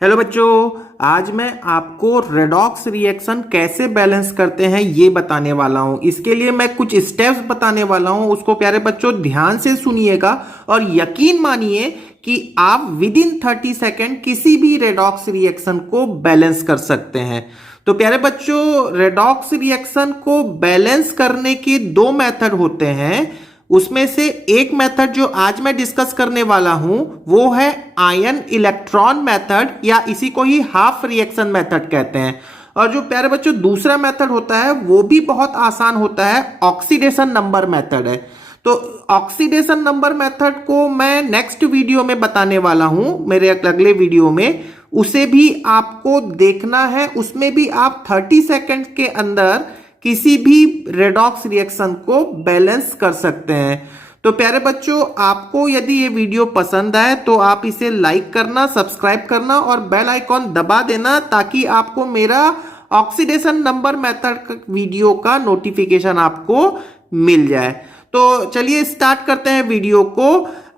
Hello बच्चों, आज मैं आपको रेडॉक्स रिएक्शन कैसे बैलेंस करते हैं ये बताने वाला हूं। इसके लिए मैं कुछ स्टेप्स बताने वाला हूं, उसको प्यारे बच्चों ध्यान से सुनिएगा और यकीन मानिए कि आप विद इन 30 सेकेंड किसी भी रेडॉक्स रिएक्शन को बैलेंस कर सकते हैं। तो प्यारे बच्चों, रेडॉक्स रिएक्शन को बैलेंस करने के दो मेथड होते हैं। उसमें से एक मेथड जो आज मैं डिस्कस करने वाला हूं वो है आयन इलेक्ट्रॉन मेथड, या इसी को ही हाफ रिएक्शन मेथड कहते हैं। और जो प्यारे बच्चों दूसरा मेथड होता है वो भी बहुत आसान होता है, ऑक्सीडेशन नंबर मेथड है। तो ऑक्सीडेशन नंबर मेथड को मैं नेक्स्ट वीडियो में बताने वाला हूं, मेरे अगले वीडियो में। उसे भी आपको देखना है, उसमें भी आप 30 सेकेंड के अंदर किसी भी रेडॉक्स रिएक्शन को बैलेंस कर सकते हैं। तो प्यारे बच्चों, आपको यदि ये वीडियो पसंद आए तो आप इसे लाइक करना, सब्सक्राइब करना और बेल आइकॉन दबा देना, ताकि आपको मेरा ऑक्सीडेशन नंबर मेथड वीडियो का नोटिफिकेशन आपको मिल जाए। तो चलिए स्टार्ट करते हैं वीडियो को।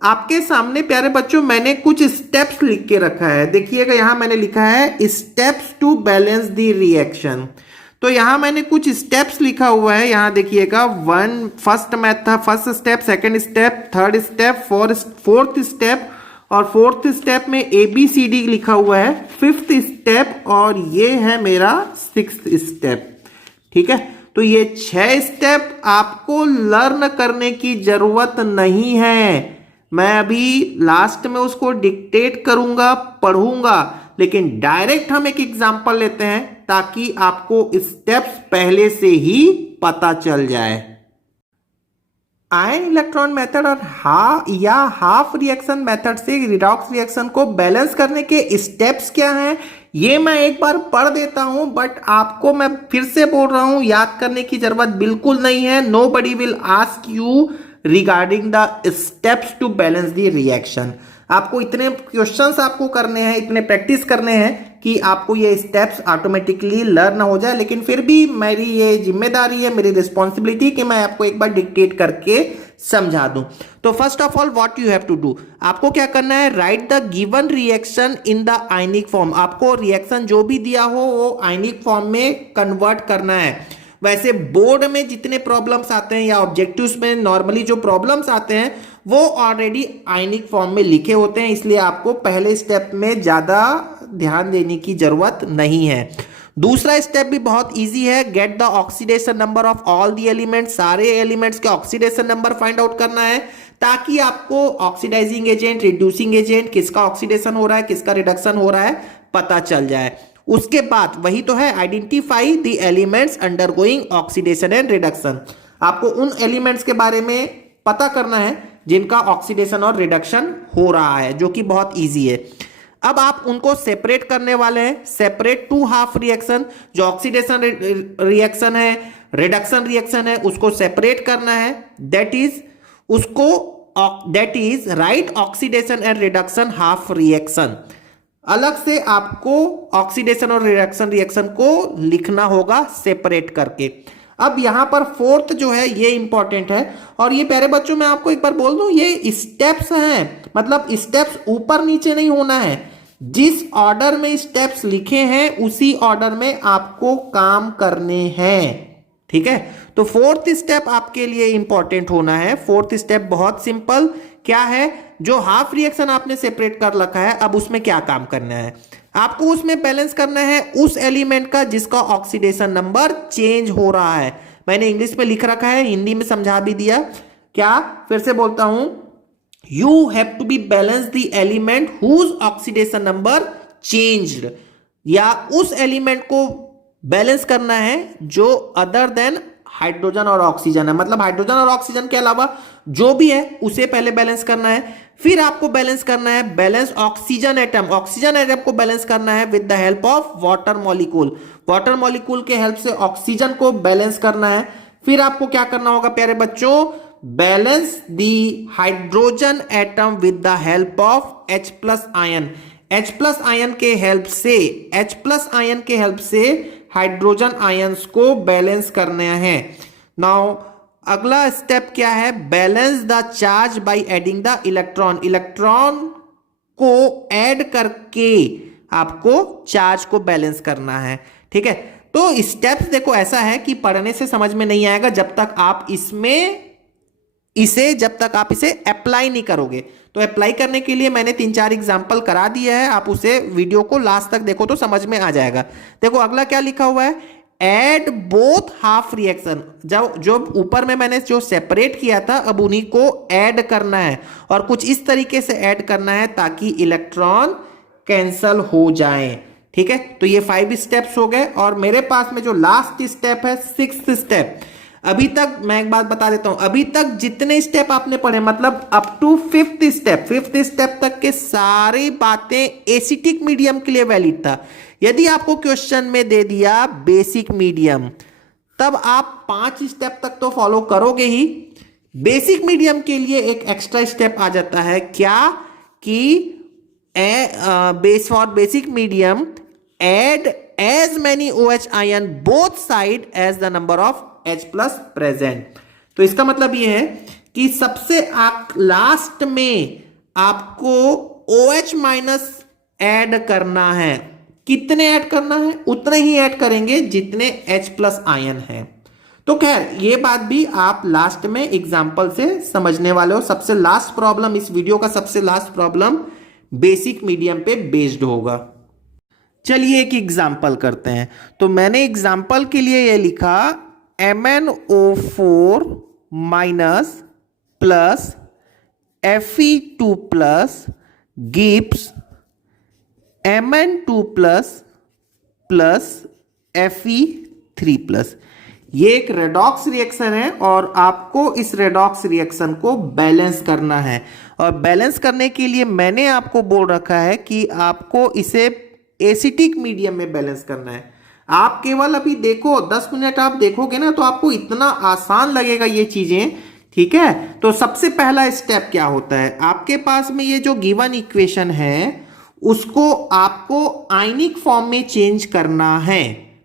आपके सामने प्यारे बच्चों मैंने कुछ स्टेप्स लिख के रखा है। देखिएगा, यहां मैंने लिखा है steps to balance the reaction. तो यहां मैंने कुछ स्टेप्स लिखा हुआ है, यहां देखिएगा। First step, second step, third step, fourth step, और फोर्थ स्टेप में ABCD लिखा हुआ है, फिफ्थ स्टेप, और ये है मेरा सिक्स्थ स्टेप। ठीक है, तो ये 6 स्टेप आपको लर्न करने की जरूरत नहीं है। मैं अभी लास्ट में उसको डिक्टेट करूंगा, पढ़ूंगा, लेकिन डायरेक्ट हम एक एग्जांपल लेते हैं ताकि आपको स्टेप्स पहले से ही पता चल जाए। आयन इलेक्ट्रॉन मेथड और हाफ रिएक्शन मेथड से रिडॉक्स रिएक्शन को बैलेंस करने के स्टेप्स क्या हैं, ये मैं एक बार पढ़ देता हूं, बट आपको मैं फिर से बोल रहा हूं, याद करने की जरूरत बिल्कुल नहीं है। Nobody will ask you regarding the steps to balance the reaction. आपको इतने क्वेश्चंस आपको करने हैं, इतने प्रैक्टिस करने हैं कि आपको ये स्टेप्स ऑटोमेटिकली लर्न हो जाए। लेकिन फिर भी मेरी ये जिम्मेदारी है, मेरी रिस्पॉन्सिबिलिटी कि मैं आपको एक बार डिक्टेट करके समझा दूं। तो first of all what you have to do, आपको क्या करना है, write the given reaction in the ionic form. आपको रिएक्शन जो भी दिया हो वो आयनिक फॉर्म में कन्वर्ट करना है। वैसे बोर्ड में जितने प्रॉब्लम्स आते हैं या ऑब्जेक्टिव्स में नॉर्मली जो प्रॉब्लम्स आते हैं वो ऑलरेडी आयनिक फॉर्म में लिखे होते हैं, इसलिए आपको पहले स्टेप में ज्यादा ध्यान देने की जरूरत नहीं है। दूसरा स्टेप भी बहुत इजी है, get the oxidation number of all the elements. सारे एलिमेंट्स के ऑक्सीडेशन नंबर फाइंड आउट करना है, ताकि आपको ऑक्सीडाइजिंग एजेंट, रिड्यूसिंग एजेंट, किसका ऑक्सीडेशन हो रहा है, किसका रिडक्शन हो रहा है, पता चल जाए। उसके बाद वही तो है, identify the elements undergoing oxidation and reduction. आपको उन एलिमेंट्स के बारे में पता करना है जिनका ऑक्सीडेशन और रिडक्शन हो रहा है, जो कि बहुत इजी है। अब आप उनको सेपरेट करने वाले हैं, सेपरेट टू हाफ रिएक्शन। जो ऑक्सीडेशन रिएक्शन है, रिडक्शन रिएक्शन है, उसको सेपरेट करना है। That is right oxidation and reduction half reaction. अलग से आपको ऑक्सीडेशन और रिडक्शन रिएक्शन को लिखना होगा सेपरेट करके। अब यहां पर फोर्थ जो है ये इंपॉर्टेंट है, और ये प्यारे बच्चों मैं आपको एक बार बोल दूं, ये स्टेप्स हैं, मतलब स्टेप्स ऊपर नीचे नहीं होना है। जिस ऑर्डर में स्टेप्स लिखे हैं उसी ऑर्डर में आपको काम करने हैं। ठीक है, तो फोर्थ स्टेप आपके लिए इंपॉर्टेंट होना है। फोर्थ स्टेप बहुत सिंपल, क्या है, जो हाफ रिएक्शन आपने सेपरेट कर रखा है, अब उसमें क्या काम करना है, आपको उसमें बैलेंस करना है उस एलिमेंट का जिसका ऑक्सीडेशन नंबर चेंज हो रहा है। मैंने इंग्लिश में लिख रखा है, हिंदी में समझा भी दिया। क्या, फिर से बोलता हूं, you have to be balance the element whose oxidation number changed, या उस एलिमेंट को बैलेंस करना है जो अदर देन हाइड्रोजन और ऑक्सीजन है। मतलब हाइड्रोजन और ऑक्सीजन के अलावा जो भी है उसे पहले बैलेंस करना है। फिर आपको बैलेंस करना है, बैलेंस ऑक्सीजन एटम को बैलेंस करना है with the help of water molecule. Water molecule के हेल्प से ऑक्सीजन को बैलेंस करना है। फिर आपको क्या करना होगा प्यारे बच्चों, balance the hydrogen atom with the help of H+ ion. H+ ion के हेल्प से हाइड्रोजन आयंस को बैलेंस करना है। नाउ अगला स्टेप क्या है, balance the charge by adding the electron. Electron को ऐड करके आपको चार्ज को बैलेंस करना है। ठीक है, तो स्टेप्स देखो ऐसा है कि पढ़ने से समझ में नहीं आएगा जब तक आप जब तक आप इसे अप्लाई नहीं करोगे। तो अप्लाई करने के लिए मैंने 3-4 एग्जांपल करा दिए हैं, आप उसे वीडियो को लास्ट तक देखो तो समझ में आ जाएगा। देखो अगला क्या लिखा हुआ है, एड बोथ हाफ रिएक्शन। जो ऊपर में मैंने जो सेपरेट किया था अब उन्हीं को ऐड करना है और कुछ इस तरीके से ऐड करना है ताकि इलेक्ट्रॉन कैंसल हो जाए। ठीक है, तो ये 5 स्टेप्स हो गए और मेरे पास में जो लास्ट स्टेप है 6th स्टेप। अभी तक मैं एक बात बता देता हूं, अभी तक जितने स्टेप आपने पढ़े मतलब अप टू 5th स्टेप तक के सारी बातें एसिटिक मीडियम के लिए वैलिड था। यदि आपको क्वेश्चन में दे दिया बेसिक मीडियम, तब आप 5 स्टेप तक तो फॉलो करोगे ही। बेसिक मीडियम के लिए एक एक्स्ट्रा स्टेप आ जाता है, क्या कि base for basic medium add as many OH ion both side as the number of H plus present। तो इसका मतलब ये है कि सबसे लास्ट में आपको OH माइनस ऐड करना है। कितने ऐड करना है? उतने ही ऐड करेंगे जितने H प्लस आयन है। तो खैर ये बात भी आप लास्ट में एग्जाम्पल से समझने वाले हो। सबसे लास्ट प्रॉब्लम, इस वीडियो का सबसे लास्ट प्रॉब्लम बेसिक मीडियम पे बेस्ड होगा। चलिए एक एग्जाम्पल करते हैं। तो मैंने एग्जाम्पल के लिए ये लिखा MnO4 minus plus Fe2 plus gives Mn2 plus plus Fe3 plus. ये एक रेडॉक्स रिएक्शन है और आपको इस रेडॉक्स रिएक्शन को बैलेंस करना है। और बैलेंस करने के लिए मैंने आपको बोल रखा है कि आपको इसे एसिटिक मीडियम में बैलेंस करना है। आप केवल अभी देखो 10 मिनट आप देखोगे ना तो आपको इतना आसान लगेगा ये चीजें। ठीक है, तो सबसे पहला स्टेप क्या होता है, आपके पास में ये जो गिवन इक्वेशन है उसको आपको आयनिक फॉर्म में चेंज करना है,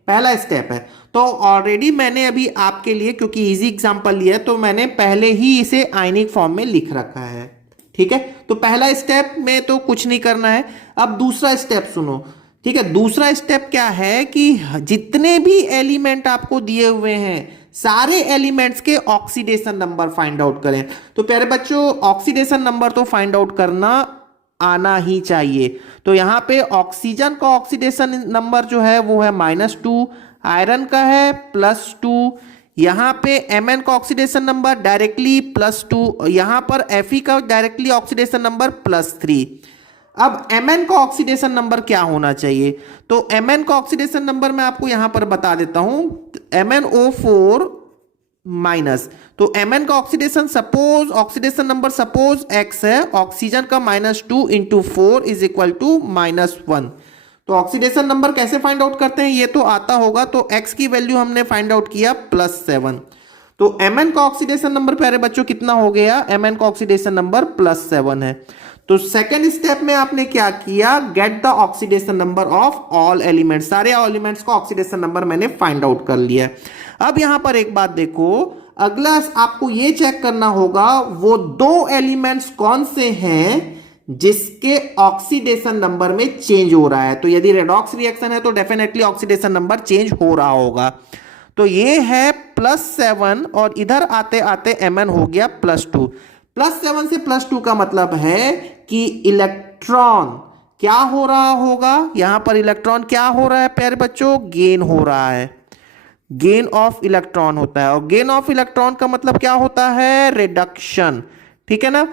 पहला स्टेप है। तो ऑलरेडी मैंने अभी आपके लिए, क्योंकि इजी एग्जांपल लिया तो मैंने पहले ही इसे आयनिक फॉर्म में लिख रखा है। ठीक है, तो पहला स्टेप में तो कुछ नहीं करना है। अब दूसरा स्टेप सुनो। ठीक है, दूसरा स्टेप क्या है कि जितने भी एलिमेंट आपको दिए हुए हैं सारे एलिमेंट्स के ऑक्सीडेशन नंबर फाइंड आउट करें। तो प्यारे बच्चों ऑक्सीडेशन नंबर तो फाइंड आउट करना आना ही चाहिए। तो यहां पे ऑक्सीजन का ऑक्सीडेशन नंबर जो है वो है -2, आयरन का है +2, यहां पे Mn का ऑक्सीडेशन नंबर डायरेक्टली +2, यहां पर Fe का डायरेक्टली ऑक्सीडेशन नंबर +3। अब Mn का ऑक्सीडेशन नंबर क्या होना चाहिए, तो Mn का ऑक्सीडेशन नंबर मैं आपको यहां पर बता देता हूं, MnO4 माइनस, तो Mn का ऑक्सीडेशन नंबर सपोज X है, ऑक्सीजन का -2 × 4 = -1। तो ऑक्सीडेशन नंबर कैसे फाइंड आउट करते हैं ये तो आता होगा। तो X की वैल्यू हमने फाइंड आउट किया +7। तो Mn का ऑक्सीडेशन नंबर प्यारे बच्चों कितना हो गया, Mn का ऑक्सीडेशन नंबर +7 है। तो सेकेंड स्टेप में आपने क्या किया, get the oxidation number of all elements, सारे एलिमेंट्स का ऑक्सीडेशन नंबर मैंने फाइंड आउट कर लिया। अब यहां पर एक बात देखो, अगला आपको यह चेक करना होगा वो 2 एलिमेंट्स कौन से हैं जिसके ऑक्सीडेशन नंबर में चेंज हो रहा है। तो यदि रेडॉक्स रिएक्शन है तो डेफिनेटली ऑक्सीडेशन नंबर चेंज हो रहा होगा। तो ये है +7 और इधर आते आते Mn हो गया +2। +7 से +2 का मतलब है कि इलेक्ट्रॉन क्या हो रहा होगा, यहां पर इलेक्ट्रॉन क्या हो रहा है प्यारे बच्चों, गेन हो रहा है, गेन ऑफ इलेक्ट्रॉन होता है। और गेन ऑफ इलेक्ट्रॉन का मतलब क्या होता है, रिडक्शन। ठीक है ना,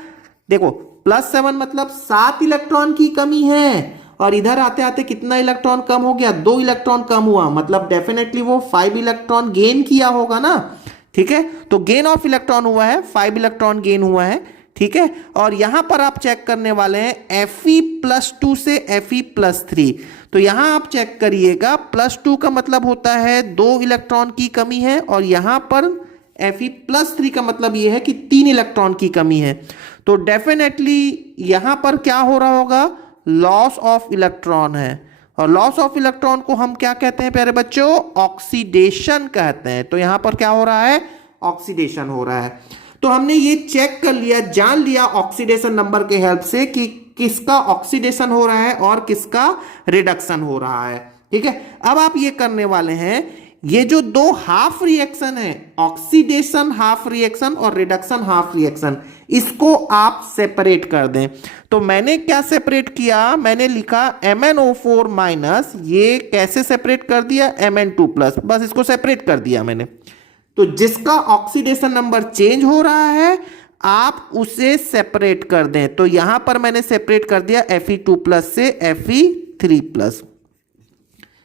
देखो +7 मतलब 7 इलेक्ट्रॉन की कमी है और इधर आते आते कितना इलेक्ट्रॉन कम हो गया, 2 इलेक्ट्रॉन कम हुआ, मतलब डेफिनेटली वो 5 इलेक्ट्रॉन गेन किया होगा ना। ठीक है, तो गेन ऑफ इलेक्ट्रॉन हुआ है, 5 इलेक्ट्रॉन गेन हुआ है। ठीक है, और यहां पर आप चेक करने वाले हैं Fe+2 से Fe+3। तो यहां आप चेक करिएगा +2 का मतलब होता है 2 इलेक्ट्रॉन की कमी है और यहां पर Fe+3 का मतलब यह है कि 3 इलेक्ट्रॉन की कमी है। तो डेफिनेटली यहां पर क्या हो रहा होगा, लॉस ऑफ इलेक्ट्रॉन है। और लॉस ऑफ इलेक्ट्रॉन को हम क्या कहते हैं प्यारे बच्चों, ऑक्सीडेशन कहते हैं। तो यहां पर क्या हो रहा है, ऑक्सीडेशन हो रहा है। तो हमने ये चेक कर लिया, जान लिया ऑक्सीडेशन नंबर के हेल्प से कि किसका ऑक्सीडेशन हो रहा है और किसका रिडक्शन हो रहा है। ठीक है, अब आप ये करने वाले हैं, ये जो दो हाफ रिएक्शन है, ऑक्सीडेशन हाफ रिएक्शन और रिडक्शन हाफ रिएक्शन, इसको आप सेपरेट कर दें। तो मैंने क्या सेपरेट किया, मैंने लिखा MnO4 माइनस, ये कैसे सेपरेट कर दिया, Mn2 प्लस, बस इसको सेपरेट कर दिया मैंने। तो जिसका ऑक्सीडेशन नंबर चेंज हो रहा है आप उसे सेपरेट कर दें। तो यहां पर मैंने सेपरेट कर दिया Fe2 प्लस से Fe3 प्लस।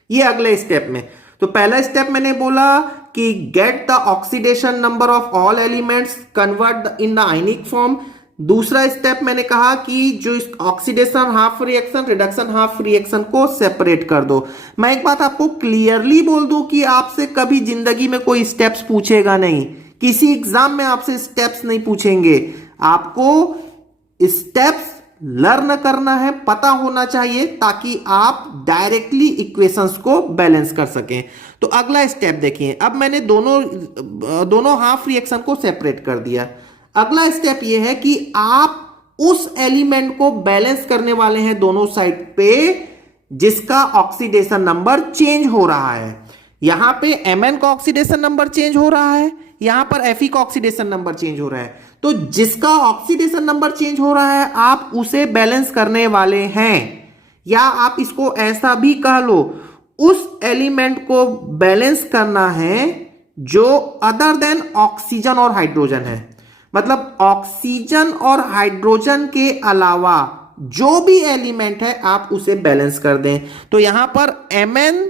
ये अगले स्टेप में, तो पहला स्टेप मैंने बोला कि get the oxidation number of all elements, convert in the ionic form. दूसरा स्टेप मैंने कहा कि जो oxidation half reaction, reduction half reaction को सेपरेट कर दो। मैं एक बात आपको क्लियरली बोल दूं कि आपसे कभी जिंदगी में कोई स्टेप्स पूछेगा नहीं, किसी एग्जाम में आपसे स्टेप्स नहीं पूछेंगे। आपको स्टेप्स लर्न करना है, पता होना चाहिए, ताकि आप डायरेक्टली इक्वेशंस को बैलेंस कर सकें। तो अगला स्टेप देखिए, अब मैंने दोनों हाफ रिएक्शन को सेपरेट कर दिया। अगला स्टेप यह है कि आप उस एलिमेंट को बैलेंस करने वाले हैं दोनों साइड पे जिसका ऑक्सीडेशन नंबर चेंज हो रहा है। यहां पे Mn का ऑक्सीडेशन नंबर चेंज हो रहा है, यहां पर Fe का ऑक्सीडेशन नंबर चेंज हो रहा है। तो जिसका ऑक्सीडेशन नंबर चेंज हो रहा है आप उसे बैलेंस करने वाले हैं, या आप इसको ऐसा भी कह लो, उस एलिमेंट को बैलेंस करना है जो अदर देन ऑक्सीजन और हाइड्रोजन है। मतलब ऑक्सीजन और हाइड्रोजन के अलावा जो भी एलिमेंट है आप उसे बैलेंस कर दें। तो यहां पर Mn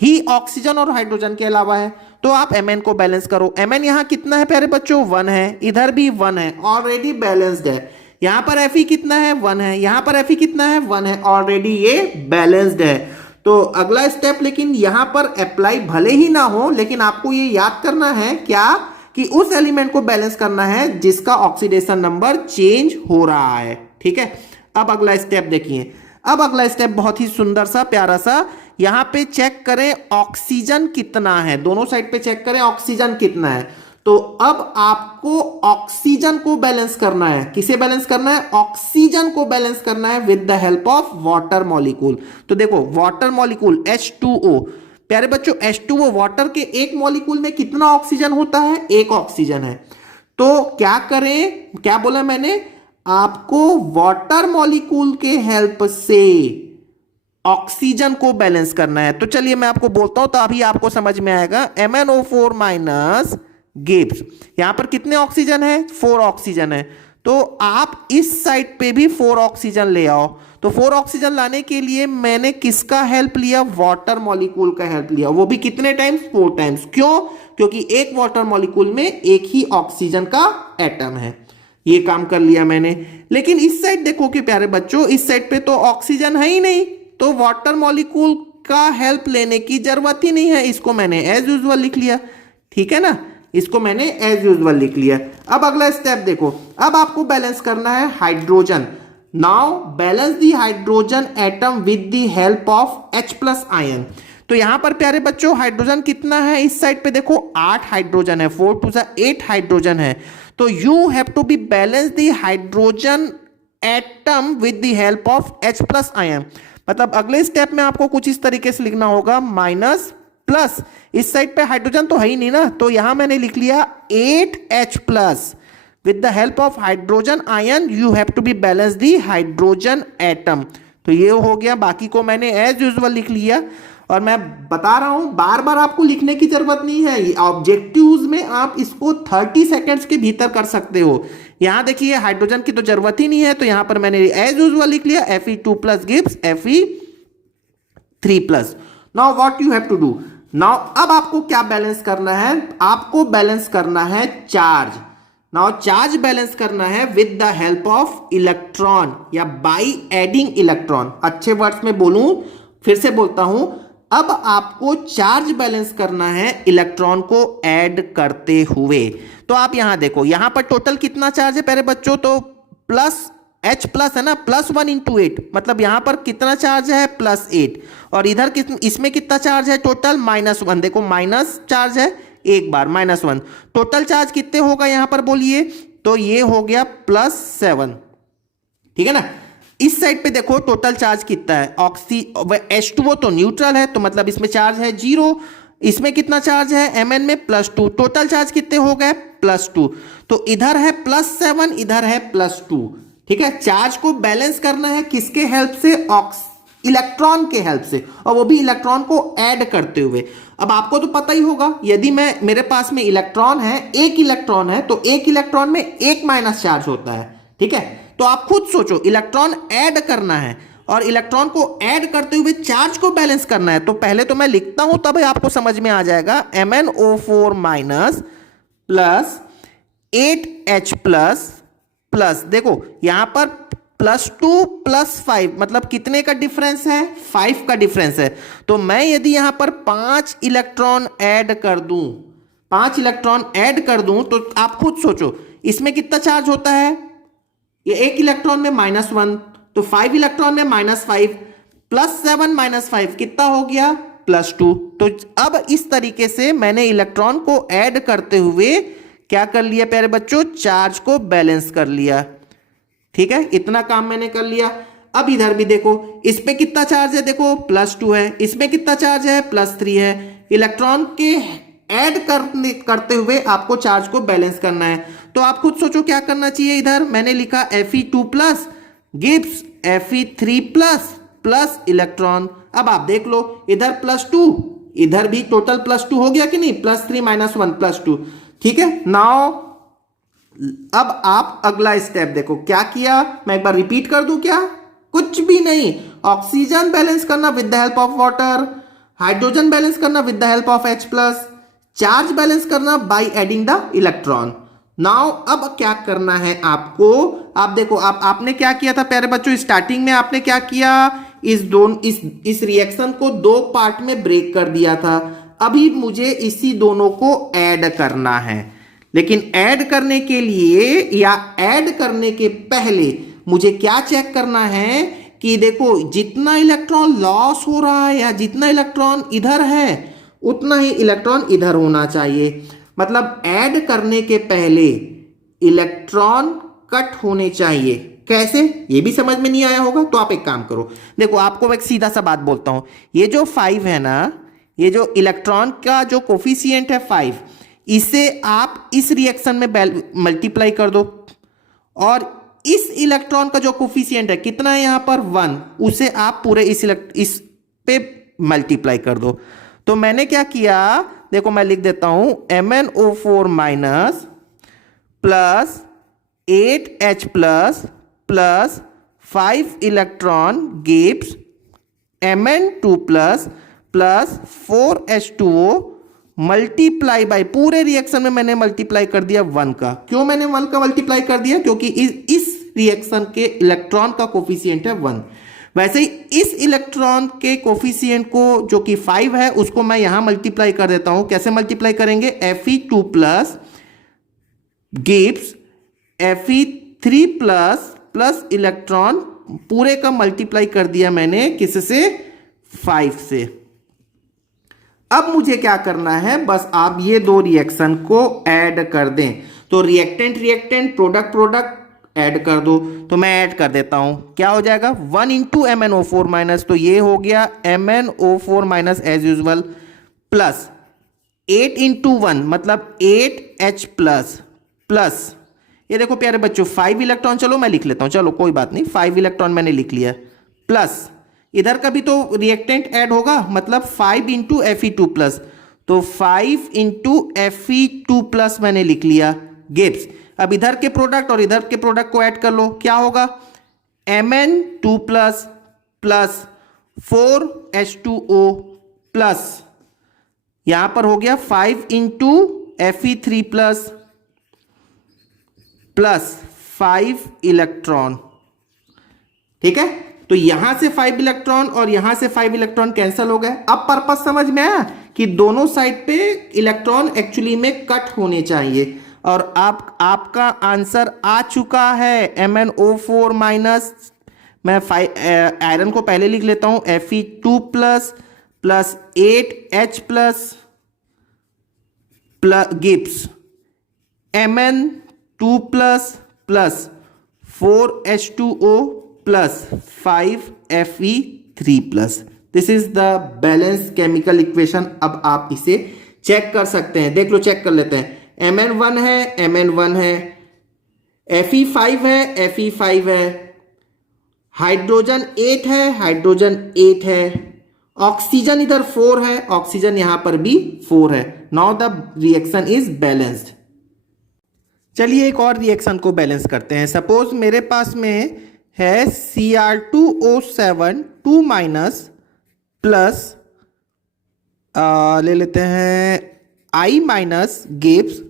ही ऑक्सीजन और हाइड्रोजन के अलावा है, तो आप Mn को बैलेंस करो। Mn यहां कितना है प्यारे बच्चों, 1 है, इधर भी 1 है, ऑलरेडी बैलेंस्ड है। यहां पर Fe कितना है, 1 है, यहां पर Fe कितना है, 1 है, ऑलरेडी ये बैलेंस्ड है। तो अगला स्टेप लेकिन यहां पर अप्लाई भले ही ना हो, लेकिन आपको ये याद करना है क्या, कि उस एलिमेंट को बैलेंस करना है जिसका ऑक्सीडेशन नंबर चेंज हो रहा है। ठीक है, अब अगला स्टेप देखिए। अब अगला स्टेप बहुत ही सुंदर सा, प्यारा सा, यहां पे चेक करें ऑक्सीजन कितना है, दोनों साइड पे चेक करें ऑक्सीजन कितना है। तो अब आपको ऑक्सीजन को बैलेंस करना है, किसे बैलेंस करना है, ऑक्सीजन को बैलेंस करना है with the help of water molecule. तो देखो वाटर मॉलिक्यूल H2O, प्यारे बच्चों H2O वाटर के एक मॉलिक्यूल में कितना ऑक्सीजन होता है, एक ऑक्सीजन है। तो क्या करें, क्या बोला मैंने, आपको वाटर मॉलिक्यूल के हेल्प से ऑक्सीजन को बैलेंस करना है। तो चलिए मैं आपको बोलता हूं, तो अभी आपको समझ में आएगा। MnO4 माइनस गिब्स, यहां पर कितने ऑक्सीजन है, 4 ऑक्सीजन है। तो आप इस साइड पे भी 4 ऑक्सीजन ले आओ। तो 4 ऑक्सीजन लाने के लिए मैंने किसका हेल्प लिया, वाटर मॉलिक्यूल का हेल्प लिया, वो भी कितने टाइम्स, 4 टाइम्स। क्यों, क्योंकि एक वाटर मॉलिक्यूल में एक ही ऑक्सीजन का एटम है। ये काम कर लिया मैंने। लेकिन इस साइड देखो कि प्यारे बच्चों, इस साइड पे तो ऑक्सीजन है ही नहीं, तो वाटर मॉलिक्यूल का हेल्प लेने की जरूरत ही नहीं है। इसको मैंने एज यूजुअल लिख लिया, ठीक है ना, इसको मैंने एज यूजुअल लिख लिया। अब अगला स्टेप देखो, अब आपको बैलेंस करना है hydrogen. Now balance the hydrogen atom with the help of H+ ion. तो यहां पर प्यारे बच्चों हाइड्रोजन कितना है, इस साइड पे देखो 8 हाइड्रोजन है, 4 2 8 हाइड्रोजन है। तो you have to be balance the hydrogen atom with the help of H+ ion. मतलब अगले स्टेप में आपको कुछ इस तरीके से लिखना होगा, माइनस प्लस, इस साइड पे हाइड्रोजन तो है ही नहीं ना, तो यहां मैंने लिख लिया 8H+ with the help of hydrogen ion you have to be balance the hydrogen atom. तो ये हो गया, बाकी को मैंने एज यूजुअल लिख लिया। और मैं बता रहा हूं, बार बार आपको लिखने की जरूरत नहीं है, ऑब्जेक्टिव्स में आप इसको 30 सेकेंड्स के भीतर कर सकते हो। यहां देखिए हाइड्रोजन की तो जरूरत ही नहीं है, तो यहां पर मैंने एज यूजुअल लिख लिया Fe2+ gives Fe3+। Now what you have to do, now अब आपको क्या बैलेंस करना है, आपको बैलेंस करना है चार्ज। नाउ चार्ज बैलेंस करना है with the help of electron या बाई एडिंग इलेक्ट्रॉन। अच्छे वर्ड्स में बोलूं, फिर से बोलता हूं, अब आपको चार्ज बैलेंस करना है इलेक्ट्रॉन को ऐड करते हुए। तो आप यहां देखो, यहां पर टोटल कितना चार्ज है प्यारे बच्चों, तो प्लस H+ है ना, +1 × 8, मतलब यहां पर कितना चार्ज है, +8। और इधर इसमें कितना चार्ज है टोटल, -1। देखो माइनस चार्ज है एक बार, -1। टोटल चार्ज कितने होगा यहां पर बोलिए, तो ये हो गया +7, ठीक है ना। इस साइड पे देखो टोटल चार्ज कितना है, H2O तो न्यूट्रल है, तो मतलब इसमें चार्ज है 0। इसमें कितना चार्ज है Mn में +2, टोटल चार्ज कितने हो गए +2। तो इधर है +7, इधर है +2। ठीक है, चार्ज को बैलेंस करना है किसके हेल्प से, इलेक्ट्रॉन के हेल्प से, और वो भी इलेक्ट्रॉन को ऐड करते हुए। अब आपको तो पता ही होगा, यदि मेरे पास में इलेक्ट्रॉन है, एक इलेक्ट्रॉन है, तो एक इलेक्ट्रॉन में एक माइनस चार्ज होता है। ठीक है, तो आप खुद सोचो, इलेक्ट्रॉन ऐड करना है और इलेक्ट्रॉन को ऐड करते हुए चार्ज को बैलेंस करना है। तो पहले तो मैं लिखता हूं, तब आपको समझ में आ जाएगा। MnO4- प्लस 8H प्लस देखो यहां पर +2 + 5 मतलब कितने का डिफरेंस है, 5 का डिफरेंस है। तो मैं यदि यहां पर 5 इलेक्ट्रॉन ऐड कर दूं, 5 इलेक्ट्रॉन ऐड कर दूं, तो आप खुद सोचो इसमें कितना चार्ज होता है। ये एक इलेक्ट्रॉन में -1, तो 5 इलेक्ट्रॉन में -5 +7 -5 कितना हो गया +2। तो अब इस तरीके से मैंने इलेक्ट्रॉन को ऐड करते हुए क्या कर लिया प्यारे बच्चों, चार्ज को बैलेंस कर लिया। ठीक है, इतना काम मैंने कर लिया। अब इधर भी देखो, इस पे कितना चार्ज है, देखो +2 है, इसमें कितना चार्ज है +3 है। इलेक्ट्रॉन के ऐड करते हुए आपको चार्ज को बैलेंस करना है। तो आप खुद सोचो क्या करना चाहिए। इधर मैंने लिखा Fe2+ gives Fe3+ plus electron. अब आप देख लो, इधर +2, इधर भी टोटल +2 हो गया कि नहीं, +3 - 1 +2। ठीक है, नाउ अब आप अगला स्टेप देखो क्या किया, मैं एक बार रिपीट कर दूं क्या, कुछ भी नहीं। ऑक्सीजन बैलेंस करना with the help of water, hydrogen balance करना with the help of H+, charge balance करना by adding the electron. Now अब क्या करना है आपको, आप देखो आपने क्या किया था प्यारे बच्चों, स्टार्टिंग में आपने क्या किया, इस रिएक्शन को 2 पार्ट में ब्रेक कर दिया था। अभी मुझे इसी दोनों को ऐड करना है, लेकिन ऐड करने के लिए या ऐड करने के पहले मुझे क्या चेक करना है कि देखो जितना इलेक्ट्रॉन लॉस हो रहा है या जितना इलेक्ट्रॉन इधर है उतना ही इलेक्ट्रॉन इधर होना चाहिए। मतलब ऐड करने के पहले इलेक्ट्रॉन कट होने चाहिए। कैसे, ये भी समझ में नहीं आया होगा, तो आप एक काम करो, देखो आपको एक सीधा सा बात बोलता हूं, ये जो 5 है ना, ये जो इलेक्ट्रॉन का जो कोफिशिएंट है 5, इसे आप इस रिएक्शन में मल्टीप्लाई कर दो, और इस इलेक्ट्रॉन का जो कोफिशिएंट है कितना है यहां पर 1, उसे आप पूरे इस पे मल्टीप्लाई कर दो। तो मैंने क्या किया, देखो मैं लिख देता हूं MnO4- plus 8H plus 5 electron gives Mn2 plus 4H2O multiply by, पूरे रिएक्शन में मैंने मल्टीप्लाई कर दिया 1 का। क्यों मैंने 1 का मल्टीप्लाई कर दिया, क्योंकि इस रिएक्शन के इलेक्ट्रॉन का कोफिशिएंट है 1। वैसे ही इस इलेक्ट्रॉन के कोफिशिएंट को जो कि 5 है उसको मैं यहां मल्टीप्लाई कर देता हूं। कैसे मल्टीप्लाई करेंगे, Fe2+ gives Fe3+ plus electron, पूरे का मल्टीप्लाई कर दिया मैंने किससे, 5 से। अब मुझे क्या करना है, बस आप ये 2 रिएक्शन को ऐड कर दें। तो रिएक्टेंट प्रोडक्ट ऐड कर दो। तो मैं ऐड कर देता हूं, क्या हो जाएगा 1 × MnO4-, तो ये हो गया MnO4- एज यूजुअल, प्लस 8 × 1 मतलब 8H प्लस ये देखो प्यारे बच्चों 5 इलेक्ट्रॉन, चलो मैं लिख लेता हूं, चलो कोई बात नहीं, 5 इलेक्ट्रॉन मैंने लिख लिया, प्लस इधर का भी तो रिएक्टेंट ऐड होगा, मतलब 5 × Fe2+, तो 5 × Fe2+ मैंने लिख लिया, गिव्स। अब इधर के प्रोडक्ट और इधर के प्रोडक्ट को ऐड कर लो, क्या होगा Mn2+ प्लस 4H2O प्लस, यहां पर हो गया 5 × Fe3+ प्लस 5 इलेक्ट्रॉन। ठीक है, तो यहां से 5 इलेक्ट्रॉन और यहां से 5 इलेक्ट्रॉन कैंसिल हो गए। अब पर्पस समझ में आया कि दोनों साइड पे इलेक्ट्रॉन एक्चुअली में कट होने चाहिए, और आपका आंसर आ चुका है MnO4-। मैं आयरन को पहले लिख लेता हूं, Fe2+ plus 8H plus gives Mn2+ plus 4H2O plus 5Fe3 plus. This is the balance chemical equation. अब आप इसे चेक कर सकते हैं, देख लो, चेक कर लेते हैं। Mn1 है, Mn1 है, Fe5 है, Fe5 है, हाइड्रोजन 8 है, हाइड्रोजन 8 है, ऑक्सीजन इधर 4 है, ऑक्सीजन यहां पर भी 4 है। Now the reaction is balanced. चलिए एक और रिएक्शन को बैलेंस करते हैं। सपोज मेरे पास में है Cr2O7 2 माइनस प्लस ले लेते हैं I minus gives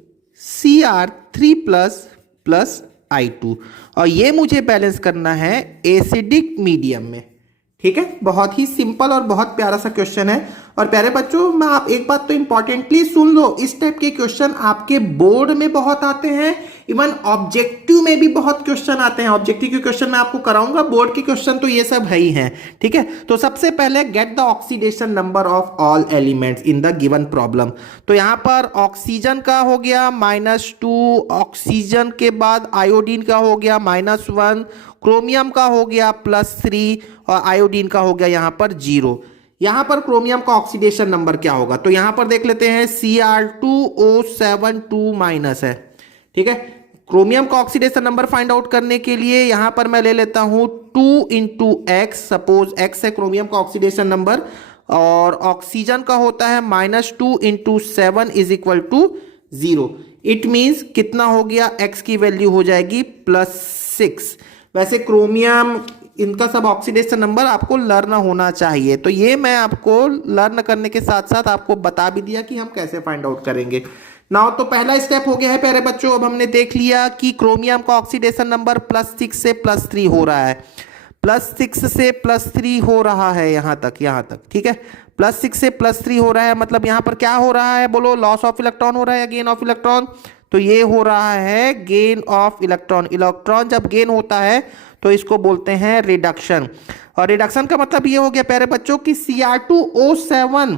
Cr3 plus plus I2, और ये मुझे बैलेंस करना है एसिडिक मीडियम में। ठीक है, बहुत ही सिंपल और बहुत प्यारा सा क्वेश्चन है। और प्यारे बच्चों, मैं आप एक बात तो इंपॉर्टेंटली सुन लो, इस टाइप के क्वेश्चन आपके बोर्ड में बहुत आते हैं, इवन ऑब्जेक्टिव में भी बहुत क्वेश्चन आते हैं। ऑब्जेक्टिव के क्वेश्चन मैं आपको कराऊंगा, बोर्ड के क्वेश्चन तो ये सब है ही हैं। ठीक है, तो सबसे पहले get the oxidation number of all elements in the given problem. तो यहां पर ऑक्सीजन का हो गया -2, ऑक्सीजन के बाद आयोडीन का हो गया -1, क्रोमियम का हो गया +3 और आयोडीन का हो गया यहां पर 0। यहां पर क्रोमियम का ऑक्सीडेशन नंबर क्या होगा, तो यहां पर देख लेते हैं Cr2O7 2 माइनस है। ठीक है, क्रोमियम का ऑक्सीडेशन नंबर फाइंड आउट करने के लिए यहां पर मैं ले लेता हूं 2 × X। सपोज X है क्रोमियम का ऑक्सीडेशन नंबर, और ऑक्सीजन का होता है -2 × 7 = 0। इट मीन्स कितना हो गया, X की वैल्यू हो जाएगी +6। वैसे क्रोमियम, इनका सब ऑक्सीडेशन नंबर आपको लर्न होना चाहिए, तो ये मैं आपको लर्न करने के साथ साथ आपको बता भी दिया कि हम कैसे फाइंड आउट करेंगे। नाउ तो पहला स्टेप हो गया है प्यारे बच्चों। अब हमने देख लिया कि क्रोमियम का ऑक्सीडेशन नंबर +6 से +3 हो रहा है, +6 से +3 हो रहा है यहां तक। ठीक है, +6 से +3 हो रहा है, मतलब यहां पर क्या हो रहा है, बोलो, लॉस ऑफ इलेक्ट्रॉन हो रहा है या गेन ऑफ इलेक्ट्रॉन? तो ये हो रहा है गेन ऑफ इलेक्ट्रॉन। इलेक्ट्रॉन जब गेन होता है तो इसको बोलते हैं रिडक्शन। और रिडक्शन का मतलब ये हो गया प्यारे बच्चों कि Cr2O7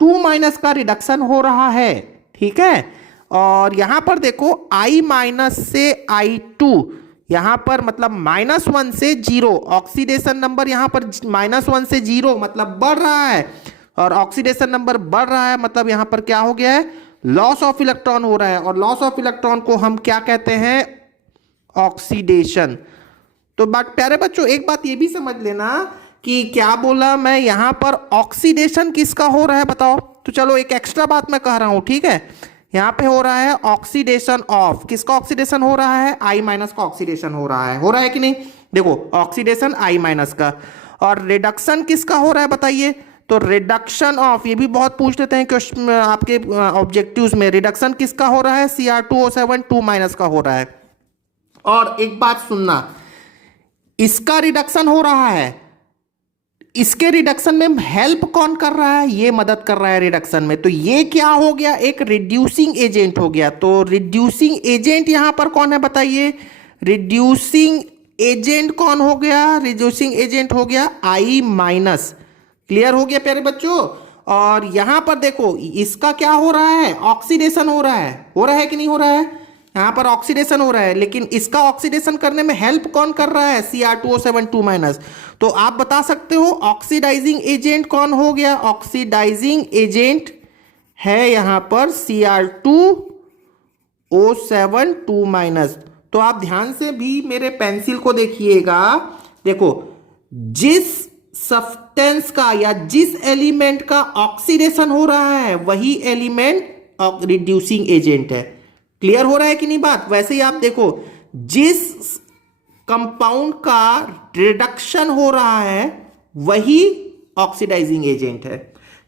2 माइनस का रिडक्शन हो रहा है। ठीक है, और यहां पर देखो I माइनस से I2, यहां पर मतलब -1 से 0, ऑक्सीडेशन नंबर यहां पर -1 से 0 मतलब बढ़ रहा है, और ऑक्सीडेशन नंबर बढ़ रहा है मतलब यहां पर क्या हो गया है, लॉस ऑफ इलेक्ट्रॉन हो रहा है। और लॉस ऑफ इलेक्ट्रॉन को हम क्या कहते हैं, ऑक्सीडेशन। तो प्यारे बच्चों, एक बात ये भी समझ लेना कि क्या बोला मैं, यहां पर ऑक्सीडेशन किसका हो रहा है बताओ। तो चलो एक एक्स्ट्रा बात मैं कह रहा हूं, ठीक है, यहां पे हो रहा है ऑक्सीडेशन ऑफ, किसका ऑक्सीडेशन हो रहा है, I- का ऑक्सीडेशन हो रहा है कि नहीं? देखो ऑक्सीडेशन I- का, और रिडक्शन किसका हो रहा है बताइए? तो रिडक्शन ऑफ, ये भी बहुत पूछ लेते हैं क्वेश्चन आपके ऑब्जेक्टिव्स में, रिडक्शन किसका हो रहा है, Cr2O7 2 माइनस का हो रहा है। और एक बात सुनना, इसका रिडक्शन हो रहा है, इसके रिडक्शन में हेल्प कौन कर रहा है, ये मदद कर रहा है रिडक्शन में। तो ये क्या हो गया, एक रिड्यूसिंग एजेंट हो गया। तो रिड्यूसिंग एजेंट यहां पर कौन है बताइए, रिड्यूसिंग एजेंट कौन हो गया, रिड्यूसिंग एजेंट हो गया I-। क्लियर हो गया प्यारे बच्चों? और यहां पर देखो इसका क्या हो रहा है, ऑक्सीडेशन हो रहा है कि नहीं हो रहा है, यहां पर ऑक्सीडेशन हो रहा है, लेकिन इसका ऑक्सीडेशन करने में हेल्प कौन कर रहा है, Cr2O7 2 माइनस। तो आप बता सकते हो ऑक्सीडाइजिंग एजेंट कौन हो गया, ऑक्सीडाइजिंग एजेंट है यहां पर Cr2O7 2 माइनस। तो आप ध्यान से भी मेरे पेंसिल को देखिएगा, देखो जिस सब्सटेंस का या जिस एलिमेंट का ऑक्सीडेशन हो रहा है वही एलिमेंट रिड्यूसिंग एजेंट है। क्लियर हो रहा है कि नहीं बात? वैसे ही आप देखो जिस कंपाउंड का रिडक्शन हो रहा है वही ऑक्सीडाइजिंग एजेंट है।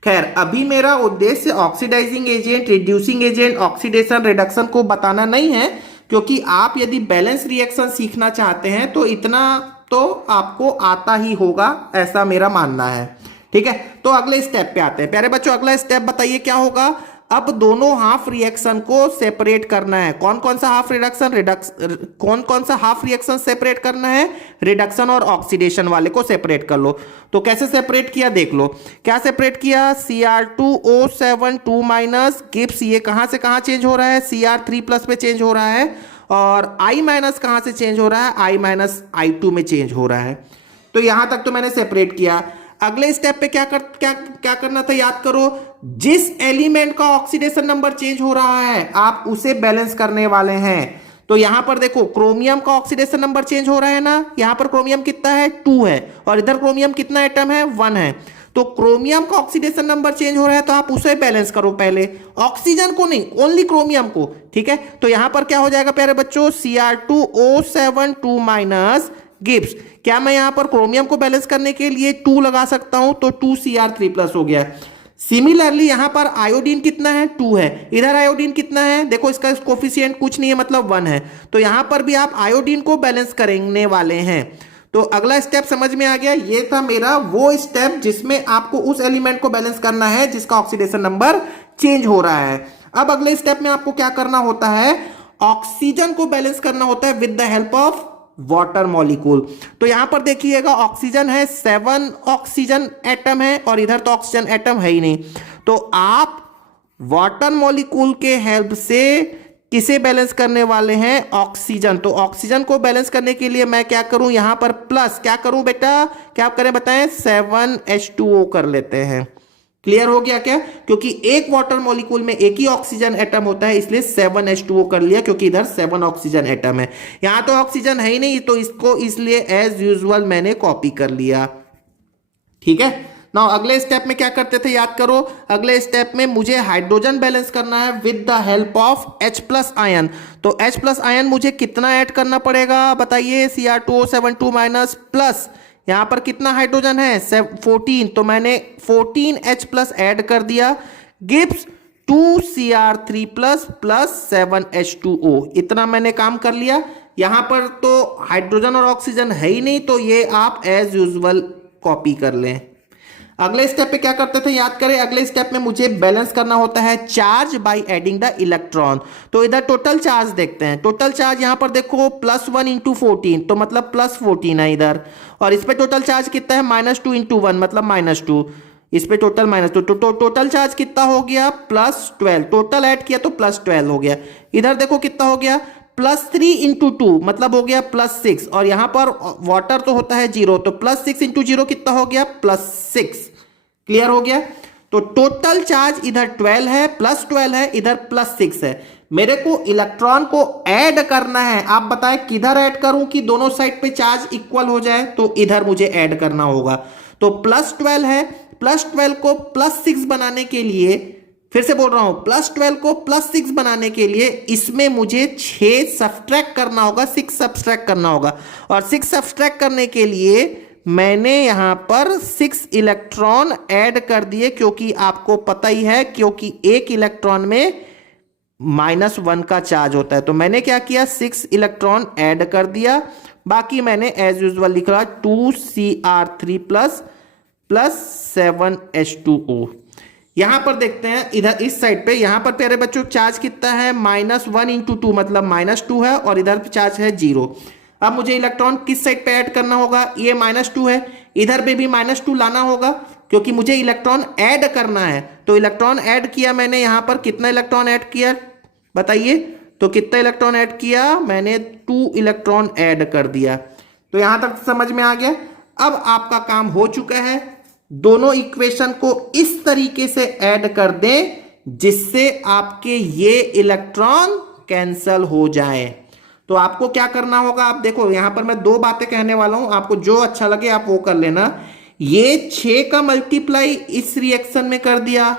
खैर, अभी मेरा उद्देश्य oxidising agent, reducing agent, oxidation, reduction को बताना नहीं है, क्योंकि आप यदि बैलेंस रिएक्शन सीखना चाहते हैं तो इतना तो आपको आता ही होगा, ऐसा मेरा मानना है। ठीक है, तो अगले स्टेप पे आते हैं प्यारे बच्चों। अगला स्टेप बताइए क्या होगा, अब दोनों हाफ रिएक्शन को सेपरेट करना है। कौन कौन सा हाफ रिएक्शन सेपरेट करना है, रिडक्शन और ऑक्सीडेशन वाले को सेपरेट कर लो। तो कैसे सेपरेट किया देख लो, क्या सेपरेट किया, Cr2O7 2 माइनस गिव्स, ये कहां से कहां चेंज हो रहा है, Cr3 प्लस पे चेंज हो रहा है, और I माइनस कहाँ से चेंज हो रहा है, I माइनस I2 में चेंज हो रहा है। तो यहां तक तो मैंने सेपरेट किया। अगले स्टेप पे क्या करना था, याद करो, जिस एलिमेंट का ऑक्सीडेशन नंबर चेंज हो रहा है आप उसे बैलेंस करने वाले हैं। तो यहां पर देखो क्रोमियम का ऑक्सीडेशन नंबर चेंज हो रहा है ना, यहां पर क्रोमियम कितना है 2 है और इधर क्रोमियम कितना एटम है 1 है। तो क्रोमियम का ऑक्सीडेशन नंबर चेंज हो रहा है तो आप उसे बैलेंस करो पहले, ऑक्सीजन को नहीं, ओनली क्रोमियम को। ठीक है, तो यहां पर क्या हो जाएगा प्यारे बच्चों, Cr2O7 2 माइनस गिब्स। क्या मैं यहां पर क्रोमियम को बैलेंस करने के लिए 2 लगा सकता हूं, तो 2Cr3 प्लस हो गया। सिमिलरली यहां पर आयोडीन कितना है 2 है, इधर आयोडीन कितना है, देखो इसका कोफिशिएंट कुछ नहीं है मतलब 1 है। तो यहां पर भी आप आयोडीन को बैलेंस करने वाले हैं। तो अगला स्टेप समझ में आ गया, ये था मेरा वो स्टेप जिसमें आपको उस एलिमेंट को बैलेंस करना है जिसका ऑक्सीडेशन नंबर चेंज हो रहा है। अब अगले स्टेप में आपको क्या करना होता है, ऑक्सीजन को बैलेंस करना होता है with the help of water molecule. तो यहां पर देखिएगा ऑक्सीजन है 7 ऑक्सीजन एटम है और इधर तो ऑक्सीजन एटम है ही नहीं। तो आप वाटर मॉलिक्यूल के हेल्प से किसे बैलेंस करने वाले हैं, ऑक्सीजन। तो ऑक्सीजन को बैलेंस करने के लिए मैं क्या करूं, यहां पर प्लस क्या करूं बेटा, क्या करें बताएं, 7H2O कर लेते हैं। क्लियर हो गया क्या, क्योंकि एक वाटर मॉलिक्यूल में एक ही ऑक्सीजन एटम होता है इसलिए 7H2O कर लिया, क्योंकि इधर 7 ऑक्सीजन एटम है, यहां तो ऑक्सीजन है ही नहीं तो इसको इसलिए एज यूजुअल मैंने कॉपी कर लिया। ठीक है, नाउ अगले स्टेप में क्या करते थे, याद करो, अगले स्टेप में मुझे हाइड्रोजन बैलेंस करना है with the help of H plus ion. तो H प्लस आयन मुझे कितना ऐड करना पड़ेगा बताइए, Cr2O7 2 माइनस प्लस यहां पर कितना हाइड्रोजन है 14, तो मैंने 14H प्लस ऐड कर दिया, gives 2Cr3 plus plus 7H2O। इतना मैंने काम कर लिया। यहां पर तो हाइड्रोजन और ऑक्सीजन है ही नहीं तो ये आप एज यूजुअल कॉपी कर लें। अगले स्टेप पे क्या करते थे, याद करें, अगले स्टेप में मुझे बैलेंस करना होता है charge by adding the electron. तो इधर टोटल चार्ज देखते हैं, टोटल चार्ज यहां पर देखो +1 × 14 तो मतलब +14 है इधर, और इस पे टोटल चार्ज कितना है -2 × 1 मतलब -2, इस पे टोटल -2 तो टोटल चार्ज कितना हो गया +12, टोटल ऐड किया तो +12 हो गया। इधर देखो कितना हो गया +3 × 2 मतलब हो गया +6, और यहां पर वाटर तो होता है 0 तो +6 × 0 कितना हो गया +6। क्लियर हो गया, तो टोटल चार्ज इधर 12 है, +12 है, इधर +6 है। मेरे को इलेक्ट्रॉन को ऐड करना है, आप बताएं किधर ऐड करूं कि दोनों साइड पे चार्ज इक्वल हो जाए, तो इधर मुझे ऐड करना होगा। तो +12 है, +12 को +6 बनाने के लिए, फिर से बोल रहा हूं, +12 को +6 बनाने के लिए इसमें मुझे 6 सब्ट्रैक्ट करना होगा, 6 सब्ट्रैक्ट करना होगा, और 6 सब्ट्रैक्ट करने के लिए मैंने यहां पर 6 इलेक्ट्रॉन ऐड कर दिए, क्योंकि आपको पता ही है क्योंकि एक इलेक्ट्रॉन में -1 का चार्ज होता है। तो मैंने क्या किया 6 इलेक्ट्रॉन ऐड कर दिया, बाकी मैंने एज यूजुअल लिख रहा 2Cr3 प्लस 7H2O। यहां पर देखते हैं इधर इस साइड पे, यहां पर प्यारे बच्चों चार्ज कितना है -1 × 2 मतलब -2 है, और इधर चार्ज है 0। अब मुझे इलेक्ट्रॉन किस साइड पे ऐड करना होगा, ये -2 है, इधर पे भी -2 लाना होगा क्योंकि मुझे इलेक्ट्रॉन ऐड करना है। तो इलेक्ट्रॉन ऐड किया मैंने, यहां पर कितना इलेक्ट्रॉन ऐड किया बताइए, तो कितना इलेक्ट्रॉन ऐड किया मैंने 2 इलेक्ट्रॉन ऐड कर दिया। तो यहां तक समझ में आ गया। अब आपका काम हो चुका है, दोनों इक्वेशन को इस तरीके से ऐड कर दें जिससे आपके ये इलेक्ट्रॉन कैंसल हो जाए। तो आपको क्या करना होगा, आप देखो यहां पर मैं 2 बातें कहने वाला हूं, आपको जो अच्छा लगे आप वो कर लेना। ये 6 का मल्टीप्लाई इस रिएक्शन में कर दिया,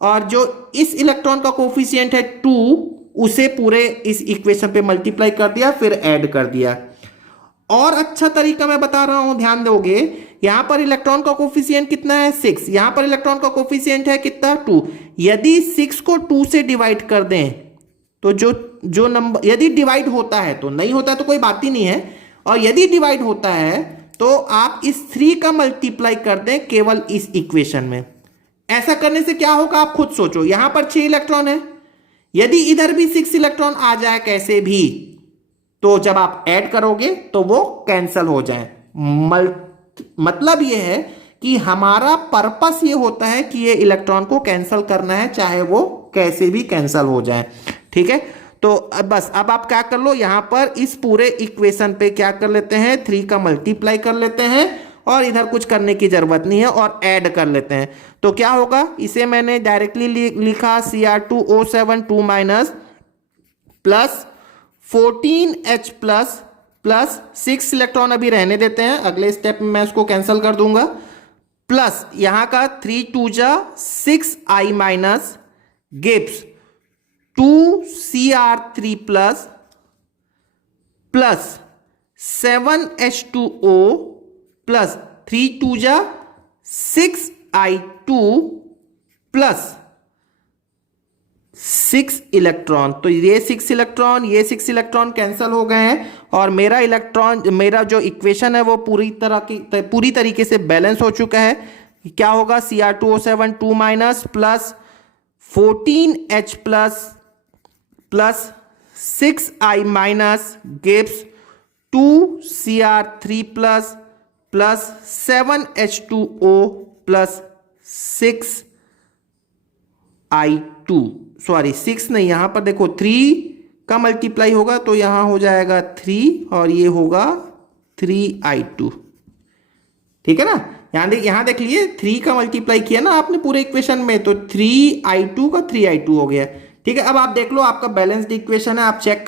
और जो इस इलेक्ट्रॉन का कोफिशिएंट है 2 उसे पूरे इस इक्वेशन पे मल्टीप्लाई कर दिया, फिर ऐड कर दिया। और अच्छा तरीका मैं बता रहा हूं, ध्यान दोगे, यहां पर इलेक्ट्रॉन का कोफिशिएंट कितना है 6, यहां पर इलेक्ट्रॉन का कोफिशिएंट है कितना 2। यदि 6 को 2 से डिवाइड कर दें तो जो नंबर, यदि डिवाइड होता है तो, नहीं होता है तो कोई बात ही नहीं है, और यदि डिवाइड होता है तो आप इस 3 का मल्टीप्लाई कर दें केवल इस इक्वेशन में। ऐसा करने से क्या होगा आप खुद सोचो, यहां पर 6 इलेक्ट्रॉन है, यदि इधर भी 6 इलेक्ट्रॉन आ जाए कैसे भी, तो जब आप ऐड करोगे तो वो कैंसल हो जाए। मतलब ये है कि हमारा पर्पस ये होता है कि ये इलेक्ट्रॉन को कैंसिल करना है, चाहे वो कैसे भी कैंसिल हो जाए। ठीक है, तो अब बस अब आप क्या कर लो, यहां पर इस पूरे इक्वेशन पे क्या कर लेते हैं, 3 का मल्टीप्लाई कर लेते हैं और इधर कुछ करने की जरूरत नहीं है और ऐड कर लेते हैं। तो क्या होगा, इसे मैंने डायरेक्टली लिखा Cr2O7 2 minus plus 14H plus plus 6 electron अभी रहने देते हैं, अगले स्टेप में मैं उसको कैंसिल कर दूंगा, प्लस यहां का 3 2 जा 6I minus gives 2Cr3 plus plus 7H2O plus 3 2 जा 6I2 प्लस 6 इलेक्ट्रॉन। तो ये 6 इलेक्ट्रॉन, ये 6 इलेक्ट्रॉन कैंसिल हो गए हैं और मेरा इलेक्ट्रॉन, मेरा जो इक्वेशन है वो पूरी तरीके से बैलेंस हो चुका है। क्या होगा, Cr2O7 2 minus plus 14H plus plus 6I minus gives 2Cr3 plus plus 7H2O plus 6I2, sorry 6 नहीं, यहां पर देखो 3 का मल्टीप्लाई होगा तो यहां हो जाएगा 3 और ये होगा 3I2। ठीक है ना, यहां देख लिए 3 का मल्टीप्लाई किया ना आपने पूरे इक्वेशन में, तो 3I2 का 3I2 हो गया। ठीक है, अब आप देख लो आपका बैलेंस्ड इक्वेशन है, आप चेक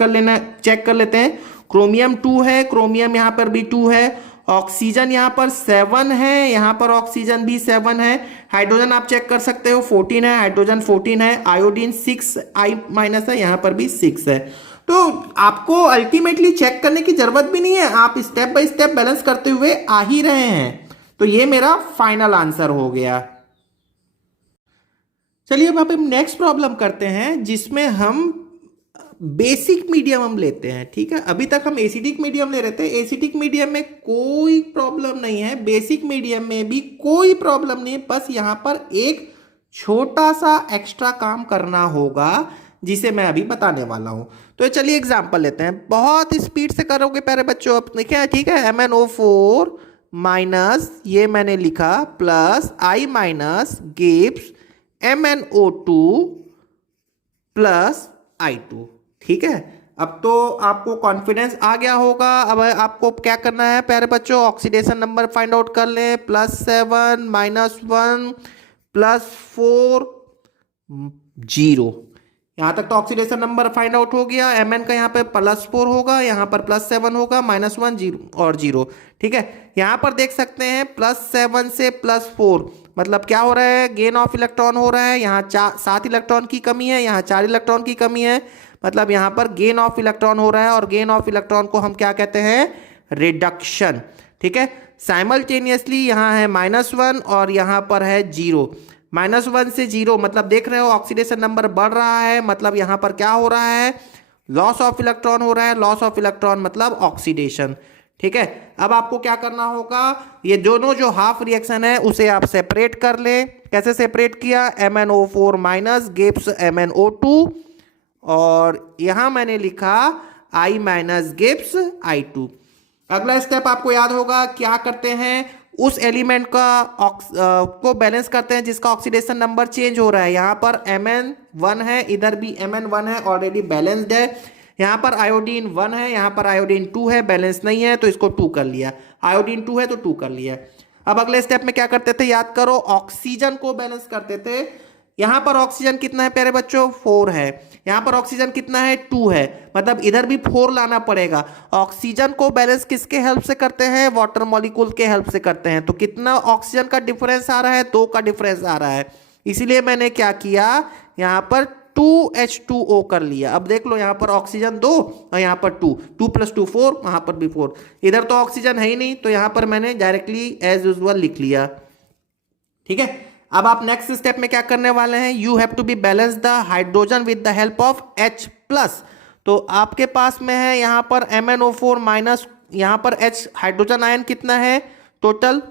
कर लेते हैं। क्रोमियम 2 है, क्रोमियम यहां पर भी 2 है, ऑक्सीजन यहां पर 7 है, यहां पर ऑक्सीजन भी 7 है, हाइड्रोजन आप चेक कर सकते हो 14 है, हाइड्रोजन 14 है, आयोडीन 6I माइनस है, यहां पर भी 6 है। तो आपको अल्टीमेटली चेक करने की जरूरत भी नहीं है, आप स्टेप बाय स्टेप बैलेंस करते हुए आ ही रहे हैं। तो ये मेरा फाइनल आंसर हो गया। चलिए अब हम नेक्स्ट प्रॉब्लम करते हैं जिसमें हम बेसिक मीडियम हम लेते हैं। ठीक है, अभी तक हम एसिडिक मीडियम ले रहे थे, एसिडिक मीडियम में कोई प्रॉब्लम नहीं है, बेसिक मीडियम में भी कोई प्रॉब्लम नहीं है, बस यहां पर एक छोटा सा एक्स्ट्रा काम करना होगा जिसे मैं अभी बताने वाला हूं। तो चलिए एग्जांपल लेते हैं, बहुत स्पीड से करोगे प्यारे बच्चों, अब देखिए ठीक है, MnO4 माइनस ये मैंने लिखा plus I minus gives MnO2 plus I2। ठीक है, अब तो आपको कॉन्फिडेंस आ गया होगा। अब आपको क्या करना है प्यारे बच्चों, ऑक्सीडेशन नंबर फाइंड आउट कर लें, +7 -1 +4 0। यहां तक तो ऑक्सीडेशन नंबर फाइंड आउट हो गया। Mn का यहाँ पे +4 होगा, यहाँ पर +7 होगा, -1 0 और 0। ठीक है, यहाँ पर देख सकते हैं +7 से +4 मतलब क्या हो रहा है, गेन ऑफ इलेक्ट्रॉन हो रहा है। यहाँ 7 इलेक्ट्रॉन की कमी है, यहाँ 4 इलेक्ट्रॉन की कमी है, मतलब यहाँ पर गेन ऑफ इलेक्ट्रॉन हो रहा है और गेन ऑफ इलेक्ट्रॉन को हम क्या कहते हैं, रिडक्शन। ठीक है, साइमल्टेनियसली यहाँ है -1 और यहाँ पर है 0। -1 से 0 मतलब देख रहे हो ऑक्सीडेशन नंबर बढ़ रहा है, मतलब यहाँ पर क्या हो रहा है, लॉस ऑफ इलेक्ट्रॉन हो रहा है। लॉस ऑफ इलेक्ट्रॉन मतलब ऑक्सीडेशन। ठीक है, अब आपको क्या करना होगा, ये दोनों जो हाफ रिएक्शन है उसे आप सेपरेट कर ले। कैसे सेपरेट किया, MnO4 माइनस गिव्स MnO2 और यहां मैंने लिखा I माइनस गिव्स I2। अगला स्टेप आपको याद होगा, क्या करते हैं, उस एलिमेंट का को बैलेंस करते हैं जिसका ऑक्सीडेशन नंबर चेंज हो रहा है। यहाँ पर Mn1 है, इधर भी Mn1 है, ऑलरेडी बैलेंस्ड है। यहाँ पर आयोडीन 1 है, यहाँ पर आयोडीन 2 है, बैलेंस नहीं है तो इसको 2 कर लिया। आयोडीन 2 है तो 2 कर लिया। अब अगले स्टेप में क्या करते थे, याद करो, ऑक्सीजन को बैलेंस करते थे। यहाँ पर ऑक्सीजन कितना है प्यारे बच्चों, 4 है, यहाँ पर ऑक्सीजन कितना है, 2 है, मतलब इधर भी 4 लाना पड़ेगा। ऑक्सीजन को बैलेंस किसके हेल्प से करते हैं, वाटर मॉलिक्यूल के हेल्प से करते हैं। तो कितना ऑक्सीजन का डिफरेंस आ रहा है, 2 का डिफरेंस आ रहा है, इसीलिए मैंने क्या किया, यहाँ पर 2H2O कर लिया। अब देख लो यहाँ पर ऑक्सीजन 2 और यहाँ पर 2 + 2 4, वहां पर भी 4, इधर तो ऑक्सीजन है ही नहीं तो यहाँ पर मैंने डायरेक्टली एज यूजुअल लिख लिया। ठीक है, अब आप नेक्स्ट स्टेप में क्या करने वाले हैं, you have to be balance the hydrogen with the help of H+। तो आपके पास में है यहाँ पर MnO4 माइनस, यहाँ पर H हाइड्रोजन आयन कितना है, टोटल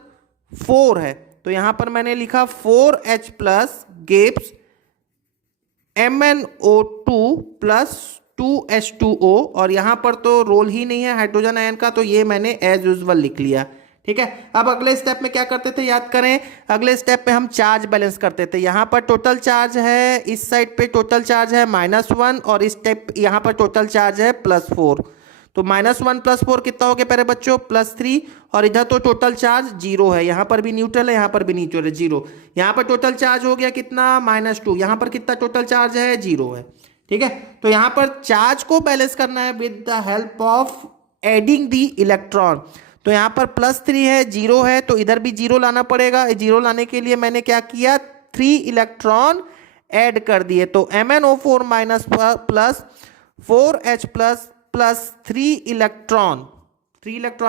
4 है, तो यहाँ पर मैंने लिखा 4H plus gives MnO2 plus 2H2O और यहाँ पर तो रोल ही नहीं है हाइड्रोजन आयन का, तो ये मैंने एज यूजुअल लिख लिया। ठीक है। अब अगले स्टेप में क्या करते थे याद करें, अगले स्टेप में हम चार्ज बैलेंस करते थे। यहां पर टोटल चार्ज है, इस साइड पे टोटल चार्ज है -1 और इस स्टेप यहां पर टोटल चार्ज है +4। तो -1 +4 कितना हो गया प्यारे बच्चों, +3। और इधर तो टोटल चार्ज 0 है, यहां पर भी न्यूट्रल है, यहां पर भी न्यूट्रल है, 0। यहां पर टोटल चार्ज हो गया कितना, -2। यहां पर कितना टोटल चार्ज है, 0 है। ठीक है, तो यहां पर चार्ज को बैलेंस करना है with the help of adding the electron. तो यहां पर +3 है, 0 है, तो इधर भी 0 लाना पड़ेगा। 0 लाने के लिए मैंने क्या किया, 3 इलेक्ट्रॉन ऐड कर दिए। तो MnO4 minus plus 4H plus 3 electron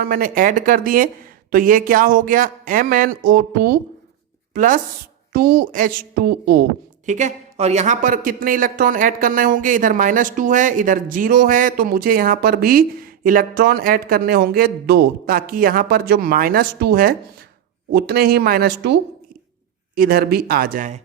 मैंने ऐड कर दिए। तो ये क्या हो गया, MnO2 प्लस 2H2O। ठीक है, और यहां पर कितने इलेक्ट्रॉन ऐड करने होंगे, इधर -2 है, इधर 0 है, तो मुझे यहां पर भी इलेक्ट्रॉन ऐड करने होंगे 2, ताकि यहां पर जो -2 है उतने ही -2 इधर भी आ जाए।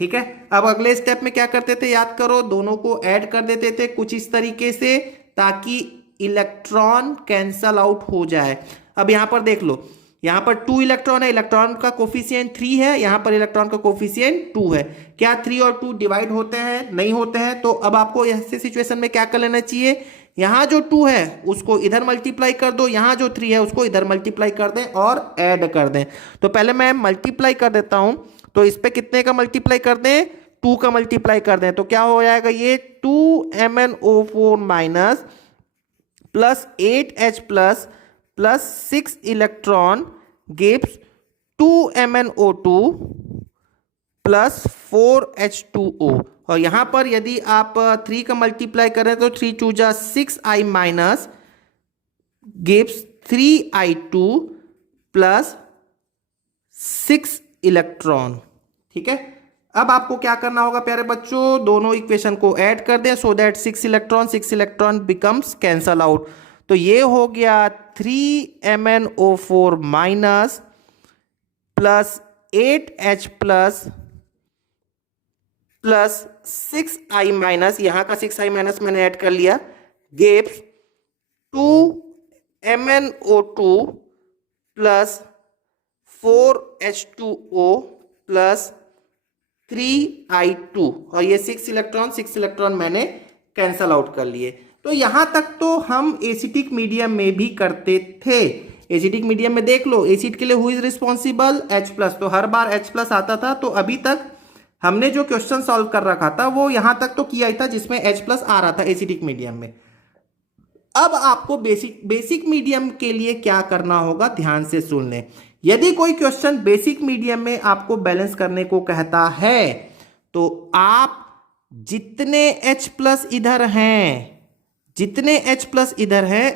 ठीक है, अब अगले स्टेप में क्या करते थे याद करो, दोनों को ऐड कर देते थे कुछ इस तरीके से ताकि इलेक्ट्रॉन कैंसल आउट हो जाए। अब यहां पर देख लो, यहां पर 2 इलेक्ट्रॉन है, इलेक्ट्रॉन का कोफिशिएंट 3 है, यहां पर इलेक्ट्रॉन का कोफिशिएंट 2 है। क्या 3 और 2 डिवाइड होते हैं, नहीं होते हैं। तो अब आपको ऐसे सिचुएशन में क्या कर लेना चाहिए, यहां जो 2 है उसको इधर मल्टीप्लाई कर दो, यहां जो 3 है उसको इधर मल्टीप्लाई कर दें और ऐड कर दें। तो पहले मैं मल्टीप्लाई कर देता हूं, तो इस पे कितने का मल्टीप्लाई कर दें, 2 का मल्टीप्लाई कर दें। तो क्या हो जाएगा, ये 2MnO4 minus plus 8H plus 6 electron gives 2MnO2 plus 4H2O। और यहां पर यदि आप 3 का मल्टीप्लाई करें तो 3 2 जा 6I minus gives 3I2 plus 6 electron. ठीक है, अब आपको क्या करना होगा प्यारे बच्चों, दोनों इक्वेशन को ऐड कर दें so that 6 electron becomes cancel out. तो ये हो गया 3MnO4 minus plus 8H plus 6I minus, यहां का 6I माइनस मैंने ऐड कर लिया, gives 2MnO2 plus 4H2O plus 3I2। और ये 6 इलेक्ट्रॉन मैंने कैंसल आउट कर लिए। तो यहां तक तो हम एसिटिक मीडियम में भी करते थे। एसिटिक मीडियम में देख लो, एसिड के लिए हु इज रिस्पॉन्सिबल, H+। तो हर बार H+ आता था। तो अभी तक हमने जो क्वेश्चन सॉल्व कर रखा था वो यहां तक तो किया ही था जिसमें H+ आ रहा था एसिटिक मीडियम में। अब आपको बेसिक मीडियम के लिए क्या करना होगा, ध्यान से सुन लें। यदि कोई क्वेश्चन बेसिक मीडियम में आपको बैलेंस करने को कहता है तो आप जितने H+ इधर हैं,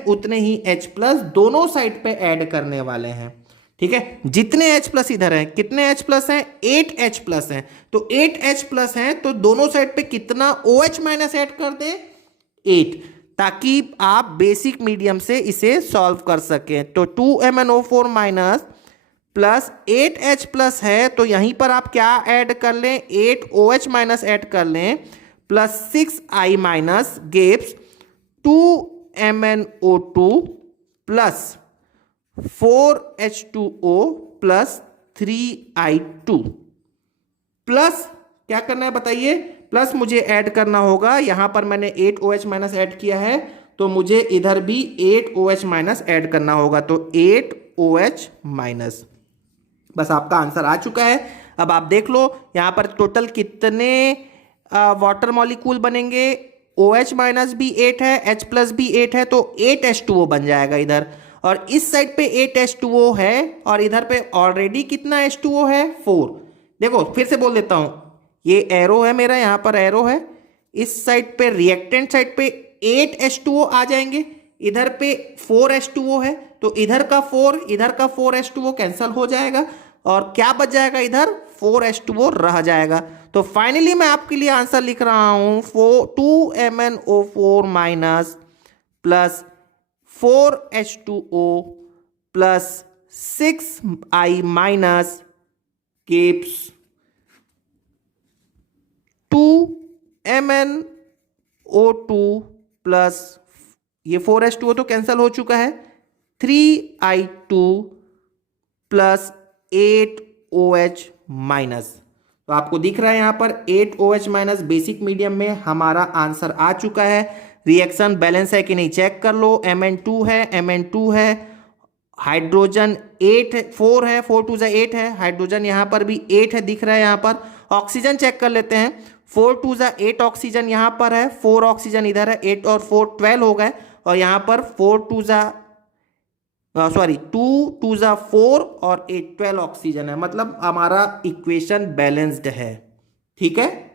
उतने ही H+ दोनों साइड पे ऐड करने वाले हैं। ठीक है, जितने H+ इधर हैं, कितने H+ हैं, 8H+ हैं। तो 8H+ हैं तो दोनों साइड पे कितना OH माइनस ऐड कर दे, 8, ताकि आप बेसिक मीडियम से इसे सॉल्व कर सकें। तो 2MnO4 माइनस प्लस 8H+ है, तो यहीं पर आप क्या ऐड कर लें, 8OH माइनस ऐड कर लें plus 6I minus gives 2MnO2 plus 4H2O plus 3I2 plus क्या करना है बताइए, प्लस मुझे ऐड करना होगा, यहां पर मैंने 8OH माइनस ऐड किया है तो मुझे इधर भी 8OH माइनस ऐड करना होगा। तो 8OH माइनस, बस आपका आंसर आ चुका है। अब आप देख लो यहां पर टोटल कितने वाटर मॉलिक्यूल बनेंगे, OH माइनस भी 8 है, H+ भी 8 है, तो 8H2O बन जाएगा इधर। और इस साइड पे 8H2O है और इधर पे ऑलरेडी कितना H2O है, 4। देखो फिर से बोल देता हूं, ये एरो है मेरा, यहां पर एरो है, इस साइड पे रिएक्टेंट साइड पे 8H2O आ जाएंगे, इधर पे 4H2O है, तो इधर का 4H2O कैंसल हो जाएगा और क्या बच जाएगा, इधर 4H2O रह जाएगा। तो फाइनली मैं आपके लिए आंसर लिख रहा हूं 2MnO4 minus plus 4H2O plus 6I minus gives 2MnO2 plus ये 4H2O तो कैंसिल हो चुका है, 3I2 प्लस 8OH माइनस। तो आपको दिख रहा है यहां पर 8OH माइनस बेसिक मीडियम में हमारा आंसर आ चुका है। रिएक्शन बैलेंस है कि नहीं चेक कर लो। Mn2 है, Mn2 है, हाइड्रोजन 8 4 है, 4 2 8 है, हाइड्रोजन यहां पर भी 8 है दिख रहा है यहां पर। ऑक्सीजन चेक कर लेते हैं। 4 2 8 ऑक्सीजन यहां पर है, 4 ऑक्सीजन इधर है, 8 और 4 12 हो गए। और यहां पर 4 2 सॉरी 2 2 4 और 8 12 ऑक्सीजन है, मतलब हमारा इक्वेशन बैलेंस्ड है। ठीक है।